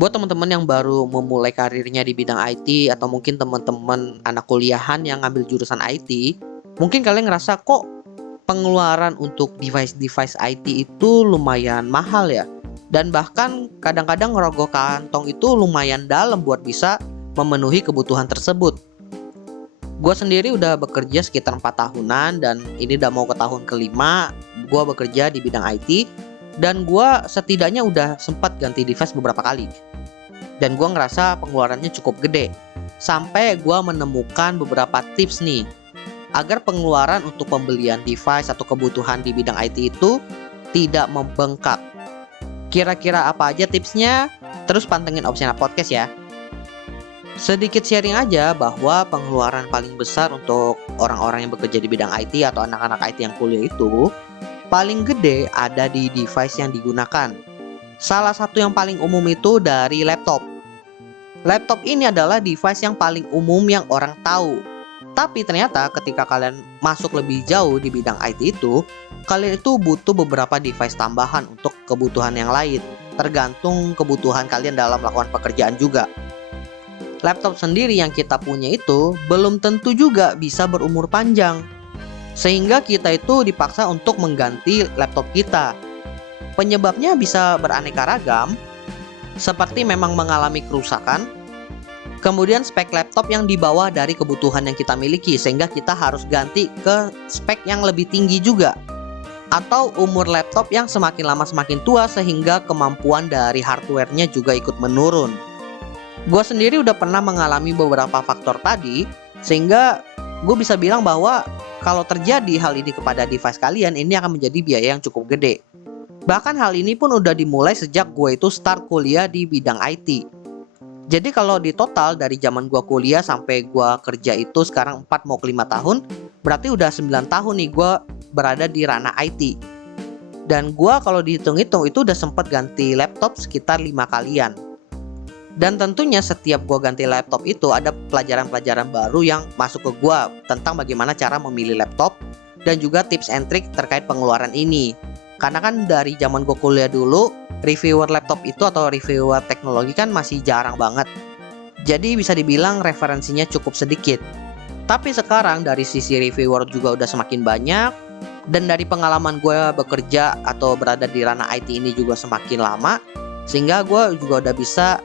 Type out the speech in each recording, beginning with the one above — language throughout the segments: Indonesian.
Buat teman-teman yang baru memulai karirnya di bidang IT atau mungkin teman-teman anak kuliahan yang ngambil jurusan IT, mungkin kalian ngerasa kok pengeluaran untuk device-device IT itu lumayan mahal ya. Dan bahkan kadang-kadang ngerogoh kantong itu lumayan dalam buat bisa memenuhi kebutuhan tersebut. Gue sendiri udah bekerja sekitar 4 tahunan dan ini udah mau ke tahun kelima gue bekerja di bidang IT, dan gue setidaknya udah sempat ganti device beberapa kali. Dan gue ngerasa pengeluarannya cukup gede. Sampai gue menemukan beberapa tips nih agar pengeluaran untuk pembelian device atau kebutuhan di bidang IT itu tidak membengkak. Kira-kira apa aja tipsnya? Terus pantengin Opsional Podcast ya. Sedikit sharing aja bahwa pengeluaran paling besar untuk orang-orang yang bekerja di bidang IT atau anak-anak IT yang kuliah itu paling gede ada di device yang digunakan. Salah satu yang paling umum itu dari laptop. Laptop ini adalah device yang paling umum yang orang tahu. Tapi ternyata ketika kalian masuk lebih jauh di bidang IT itu, kalian itu butuh beberapa device tambahan untuk kebutuhan yang lain. Tergantung kebutuhan kalian dalam melakukan pekerjaan juga. Laptop sendiri yang kita punya itu belum tentu juga bisa berumur panjang. Sehingga kita itu dipaksa untuk mengganti laptop kita. Penyebabnya bisa beraneka ragam, seperti memang mengalami kerusakan, kemudian spek laptop yang di bawah dari kebutuhan yang kita miliki sehingga kita harus ganti ke spek yang lebih tinggi juga, atau umur laptop yang semakin lama semakin tua sehingga kemampuan dari hardware-nya juga ikut menurun. Gue sendiri udah pernah mengalami beberapa faktor tadi, sehingga gue bisa bilang bahwa kalau terjadi hal ini kepada device kalian, ini akan menjadi biaya yang cukup gede. Bahkan hal ini pun udah dimulai sejak gue itu start kuliah di bidang IT. Jadi kalau di total dari zaman gue kuliah sampai gue kerja itu sekarang 4 mau ke 5 tahun, berarti udah 9 tahun nih gue berada di ranah IT. Dan gue kalau dihitung-hitung itu udah sempat ganti laptop sekitar 5 kalian. Dan tentunya setiap gue ganti laptop itu ada pelajaran-pelajaran baru yang masuk ke gue tentang bagaimana cara memilih laptop dan juga tips and trick terkait pengeluaran ini. Karena kan dari zaman gue kuliah dulu, reviewer laptop itu atau reviewer teknologi kan masih jarang banget. Jadi bisa dibilang referensinya cukup sedikit. Tapi sekarang dari sisi reviewer juga udah semakin banyak, dan dari pengalaman gue bekerja atau berada di ranah IT ini juga semakin lama, sehingga gue juga udah bisa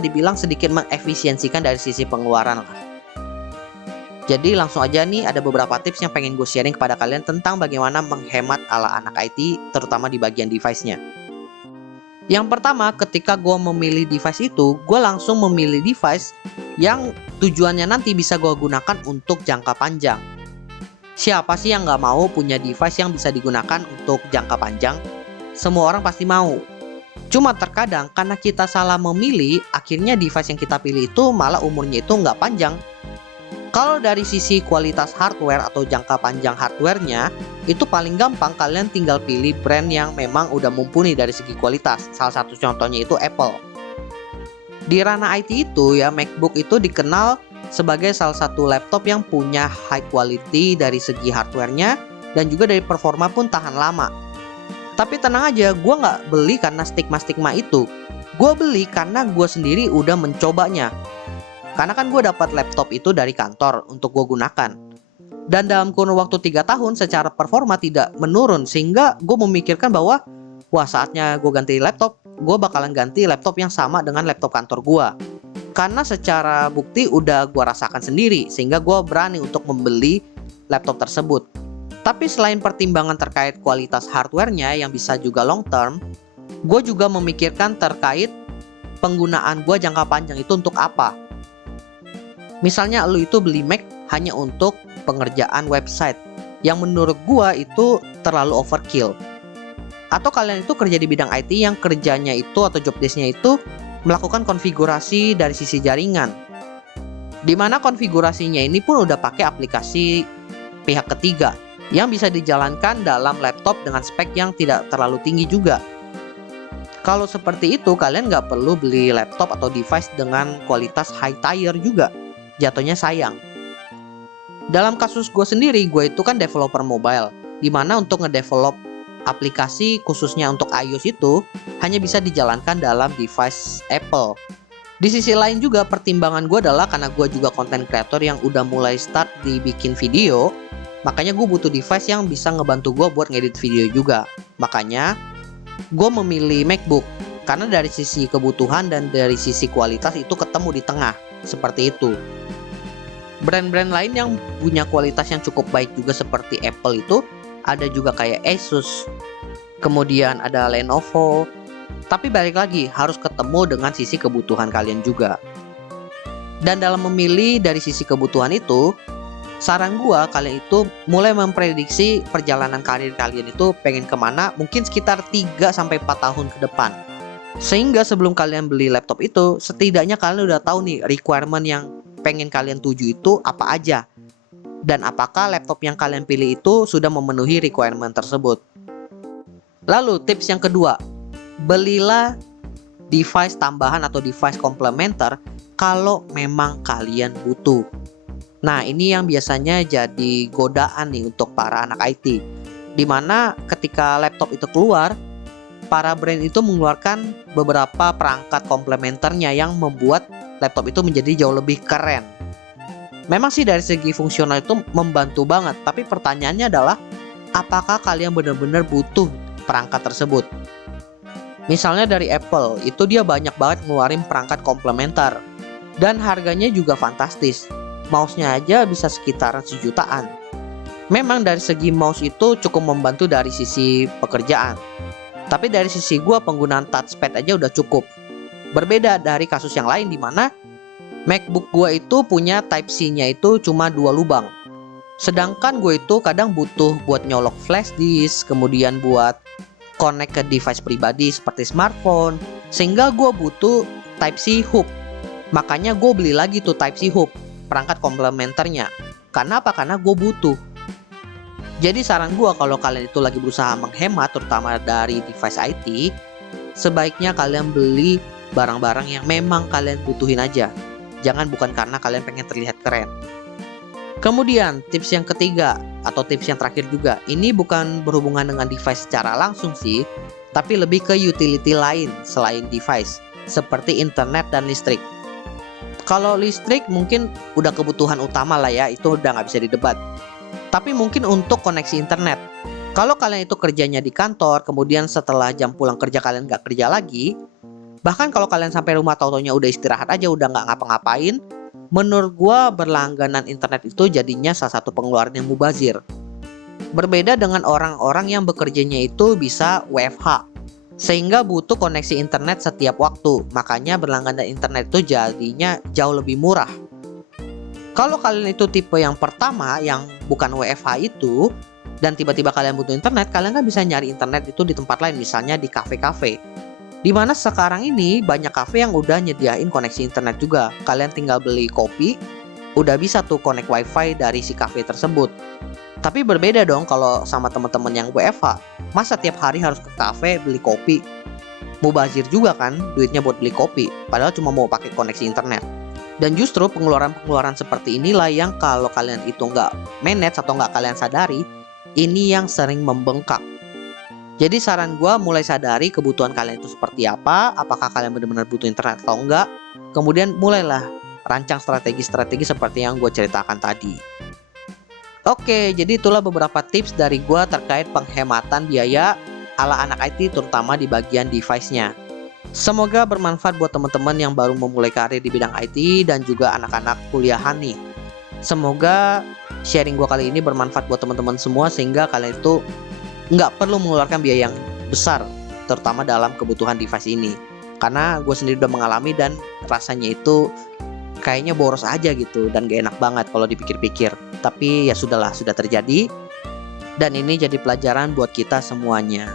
dibilang sedikit mengefisiensikan dari sisi pengeluaran lah. Jadi langsung aja nih ada beberapa tips yang pengen gue sharing kepada kalian tentang bagaimana menghemat ala anak IT, terutama di bagian device-nya. Yang pertama, ketika gue memilih device itu, gue langsung memilih device yang tujuannya nanti bisa gue gunakan untuk jangka panjang. Siapa sih yang gak mau punya device yang bisa digunakan untuk jangka panjang? Semua orang pasti mau. Cuma terkadang karena kita salah memilih, akhirnya device yang kita pilih itu malah umurnya itu nggak panjang. Kalau dari sisi kualitas hardware atau jangka panjang hardwarenya, itu paling gampang kalian tinggal pilih brand yang memang udah mumpuni dari segi kualitas. Salah satu contohnya itu Apple. Di ranah IT itu ya, MacBook itu dikenal sebagai salah satu laptop yang punya high quality dari segi hardwarenya dan juga dari performa pun tahan lama. Tapi tenang aja, gue nggak beli karena stigma-stigma itu. Gue beli karena gue sendiri udah mencobanya. Karena kan gue dapat laptop itu dari kantor untuk gue gunakan. Dan dalam kurun waktu 3 tahun secara performa tidak menurun. Sehingga gue memikirkan bahwa wah saatnya gue ganti laptop. Gue bakalan ganti laptop yang sama dengan laptop kantor gue. Karena secara bukti udah gue rasakan sendiri. Sehingga gue berani untuk membeli laptop tersebut. Tapi selain pertimbangan terkait kualitas hardwarenya yang bisa juga long term, gue juga memikirkan terkait penggunaan gue jangka panjang itu untuk apa. Misalnya lu itu beli Mac hanya untuk pengerjaan website, yang menurut gue itu terlalu overkill. Atau kalian itu kerja di bidang IT yang kerjanya itu atau job desk-nya itu melakukan konfigurasi dari sisi jaringan, dimana konfigurasinya ini pun udah pakai aplikasi pihak ketiga yang bisa dijalankan dalam laptop dengan spek yang tidak terlalu tinggi juga. Kalau seperti itu, kalian nggak perlu beli laptop atau device dengan kualitas high tier juga. Jatuhnya sayang. Dalam kasus gue sendiri, gue itu kan developer mobile, dimana untuk ngedevelop aplikasi khususnya untuk iOS itu hanya bisa dijalankan dalam device Apple. Di sisi lain juga pertimbangan gue adalah karena gue juga content creator yang udah mulai start dibikin video, makanya gue butuh device yang bisa ngebantu gue buat ngedit video juga. Makanya gue memilih MacBook karena dari sisi kebutuhan dan dari sisi kualitas itu ketemu di tengah, seperti itu. Brand-brand lain yang punya kualitas yang cukup baik juga seperti Apple itu ada juga kayak Asus, kemudian ada Lenovo. Tapi balik lagi harus ketemu dengan sisi kebutuhan kalian juga. Dan dalam memilih dari sisi kebutuhan itu, saran gua kalian itu mulai memprediksi perjalanan karir kalian itu pengen kemana mungkin sekitar 3-4 tahun ke depan. Sehingga sebelum kalian beli laptop itu, setidaknya kalian udah tahu nih requirement yang pengen kalian tuju itu apa aja. Dan apakah laptop yang kalian pilih itu sudah memenuhi requirement tersebut. Lalu tips yang kedua, belilah device tambahan atau device komplementer kalau memang kalian butuh. Nah, ini yang biasanya jadi godaan nih untuk para anak IT. Dimana ketika laptop itu keluar, para brand itu mengeluarkan beberapa perangkat komplementernya yang membuat laptop itu menjadi jauh lebih keren. Memang sih dari segi fungsional itu membantu banget, tapi pertanyaannya adalah apakah kalian benar-benar butuh perangkat tersebut? Misalnya dari Apple, itu dia banyak banget ngeluarin perangkat komplementer dan harganya juga fantastis. Mouse-nya aja bisa sekitaran sejutaan. Memang dari segi mouse itu cukup membantu dari sisi pekerjaan. Tapi dari sisi gua penggunaan touchpad aja udah cukup. Berbeda dari kasus yang lain di mana MacBook gue itu punya Type-C-nya itu cuma 2 lubang. Sedangkan gue itu kadang butuh buat nyolok flash disk, kemudian buat connect ke device pribadi seperti smartphone, sehingga gue butuh Type-C hub. Makanya gue beli lagi tuh Type-C hub, perangkat komplementernya. Karena apa? Karena gue butuh. Jadi saran gue kalau kalian itu lagi berusaha menghemat, terutama dari device IT, sebaiknya kalian beli barang-barang yang memang kalian butuhin aja. Jangan bukan karena kalian pengen terlihat keren. Kemudian tips yang ketiga atau tips yang terakhir juga, ini bukan berhubungan dengan device secara langsung sih, tapi lebih ke utility lain selain device, seperti internet dan listrik. Kalau listrik mungkin udah kebutuhan utama lah ya, itu udah nggak bisa didebat. Tapi mungkin untuk koneksi internet, kalau kalian itu kerjanya di kantor, kemudian setelah jam pulang kerja kalian nggak kerja lagi, bahkan kalau kalian sampai rumah tau-taunya udah istirahat aja, udah nggak ngapa-ngapain, menurut gua berlangganan internet itu jadinya salah satu pengeluaran yang mubazir. Berbeda dengan orang-orang yang bekerjanya itu bisa WFH, sehingga butuh koneksi internet setiap waktu. Makanya berlangganan internet itu jadinya jauh lebih murah. Kalau kalian itu tipe yang pertama yang bukan WFH itu, dan tiba-tiba kalian butuh internet, kalian kan bisa nyari internet itu di tempat lain, misalnya di kafe-kafe. Dimana sekarang ini banyak kafe yang udah nyediain koneksi internet juga. Kalian tinggal beli kopi, udah bisa tuh connect wifi dari si kafe tersebut. Tapi berbeda dong kalau sama teman-teman yang WFH. Masa tiap hari harus ke kafe beli kopi? Mubazir juga kan duitnya buat beli kopi, padahal cuma mau pakai koneksi internet. Dan justru pengeluaran-pengeluaran seperti inilah yang kalau kalian itu nggak manage atau nggak kalian sadari, ini yang sering membengkak. Jadi saran gue mulai sadari kebutuhan kalian itu seperti apa, apakah kalian benar-benar butuh internet atau enggak. Kemudian mulailah rancang strategi-strategi seperti yang gue ceritakan tadi. Oke, jadi itulah beberapa tips dari gue terkait penghematan biaya ala anak IT terutama di bagian device-nya. Semoga bermanfaat buat teman-teman yang baru memulai karir di bidang IT dan juga anak-anak kuliahan nih. Semoga sharing gue kali ini bermanfaat buat teman-teman semua sehingga kalian itu nggak perlu mengeluarkan biaya yang besar, terutama dalam kebutuhan device ini. Karena gue sendiri udah mengalami dan rasanya itu kayaknya boros aja gitu dan gak enak banget kalau dipikir-pikir. Tapi ya sudahlah, sudah terjadi. Dan ini jadi pelajaran buat kita semuanya.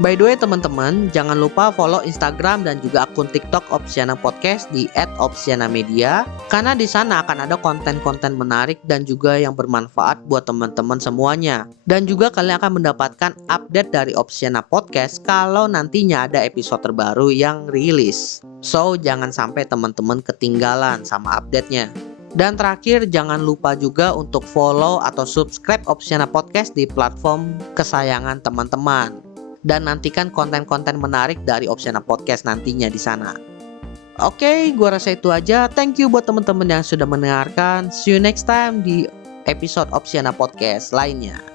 By the way teman-teman, jangan lupa follow Instagram dan juga akun TikTok Opsiana Podcast di @opsianamedia, karena di sana akan ada konten-konten menarik dan juga yang bermanfaat buat teman-teman semuanya. Dan juga kalian akan mendapatkan update dari Opsiana Podcast kalau nantinya ada episode terbaru yang rilis. So, jangan sampai teman-teman ketinggalan sama update-nya. Dan terakhir, jangan lupa juga untuk follow atau subscribe Opsiana Podcast di platform kesayangan teman-teman. Dan nantikan konten-konten menarik dari Opsiana Podcast nantinya di sana. Oke, gua rasa itu aja. Thank you buat teman-teman yang sudah mendengarkan. See you next time di episode Opsiana Podcast lainnya.